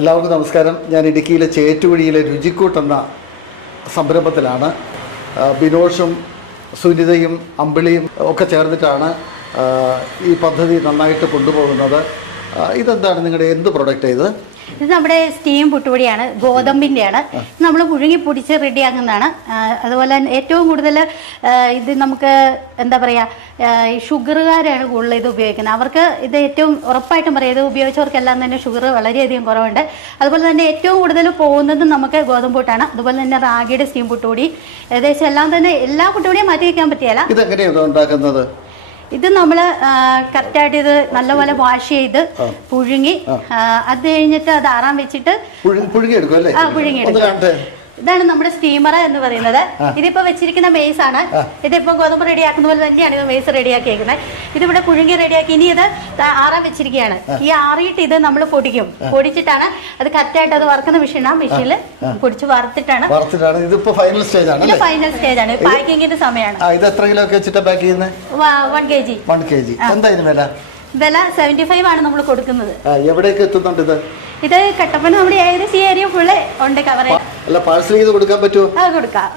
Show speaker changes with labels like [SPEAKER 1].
[SPEAKER 1] എല്ലാവർക്കും നമസ്കാരം. ഞാൻ ഇടുക്കിയിലെ ചേറ്റുവഴിയിലെ രുചിക്കൂട്ട് എന്ന സംരംഭത്തിലാണ്. ബിനോഷും സുനിതയും അമ്പിളിയും ഒക്കെ ചേർന്നിട്ടാണ് ഈ പദ്ധതി നന്നായിട്ട് കൊണ്ടുപോകുന്നത്. ഇതെന്താണ് നിങ്ങളുടെ എന്ത് പ്രൊഡക്റ്റ് ഇത്?
[SPEAKER 2] ഇത് നമ്മുടെ സ്റ്റീം പുട്ടുപൊടിയാണ് ഗോതമ്പിന്റെയാണ് നമ്മൾ പുഴുങ്ങി പൊടിച്ച് റെഡിയാക്കുന്നതാണ് അതുപോലെ തന്നെ ഏറ്റവും കൂടുതൽ ഇത് നമുക്ക് എന്താ പറയുക ഈ ഷുഗറുകാരാണ് കൂടുതൽ ഇത് ഉപയോഗിക്കുന്നത്. അവർക്ക് ഇത് ഏറ്റവും ഉറപ്പായിട്ടും പറയാം ഇത് ഉപയോഗിച്ചവർക്കെല്ലാം തന്നെ ഷുഗർ വളരെയധികം കുറവുണ്ട്. അതുപോലെ തന്നെ ഏറ്റവും കൂടുതൽ പോകുന്നത് നമുക്ക് ഗോതമ്പ് പൊട്ടാണ്. അതുപോലെ തന്നെ റാഗിയുടെ സ്റ്റീം പുട്ടുപൊടി ഏകദേശം എല്ലാം തന്നെ എല്ലാ പുട്ടുപൊടിയും മാറ്റി വയ്ക്കാൻ പറ്റിയല്ല.
[SPEAKER 1] ഇതെങ്ങനെയാണ് ഉണ്ടാക്കുന്നത്?
[SPEAKER 2] ഇത് നമ്മൾ കറക്റ്റായിട്ട് ഇത് നല്ലപോലെ വാഷ് ചെയ്ത് പുഴുങ്ങി അത് കഴിഞ്ഞിട്ട് അത് ആറാൻ വെച്ചിട്ട്
[SPEAKER 1] പുഴുങ്ങി എടുക്കും
[SPEAKER 2] ആ.
[SPEAKER 1] ഒന്ന് കാണട്ടെ.
[SPEAKER 2] ഇതാണ് നമ്മുടെ സ്റ്റീമർ എന്ന് പറയുന്നത്. ഇതിപ്പോ വെച്ചിരിക്കുന്ന മെയ്സ് ആണ്. ഇതിപ്പോ ഗോതമ്പ് റെഡിയാക്കുന്ന പോലെ തന്നെയാണ് ഇത് ബേസ് റെഡിയാക്കിയേക്കുന്നത്. ഇതിവിടെ പുഴുങ്ങി റെഡിയാക്കി. ഇനി ഇത് ആറാൻ വെച്ചിരിക്കുകയാണ്. ഈ ആറിയിട്ട് ഇത് നമ്മൾ പൊടിക്കും. പൊടിച്ചിട്ടാണ് അത് കറക്റ്റായിട്ട് അത് വറുക്കുന്ന മെഷീനാണ് മെഷീനിൽ പൊടിച്ച് വറുത്തിട്ടാണ്.
[SPEAKER 1] ഫൈനൽ സ്റ്റേജ് ആണ്
[SPEAKER 2] ഫൈനൽ സ്റ്റേജ് ആണ്. പാക്കിങ്ങിന്റെ സമയമാണ്.
[SPEAKER 1] ഇത് എത്ര കിലോ ഒക്കെ വെച്ചിട്ടാണ് പാക്ക് ചെയ്യുന്നത്
[SPEAKER 2] one K G
[SPEAKER 1] one K G എന്തായാലും വില?
[SPEAKER 2] വില സെവന്റി ഫൈവ് ആണ് നമ്മൾ കൊടുക്കുന്നത്.
[SPEAKER 1] എവിടേക്ക് എത്തുന്നുണ്ട് ഇത്?
[SPEAKER 2] ഇത് കട്ടപ്പന നമ്മുടെ ഏകദേശം ഈ ഏരിയ ഉണ്ട് കവർ
[SPEAKER 1] അല്ല പാഴ്സൽ ചെയ്ത് കൊടുക്കാൻ പറ്റുമോ?
[SPEAKER 2] അത് കൊടുക്കാം.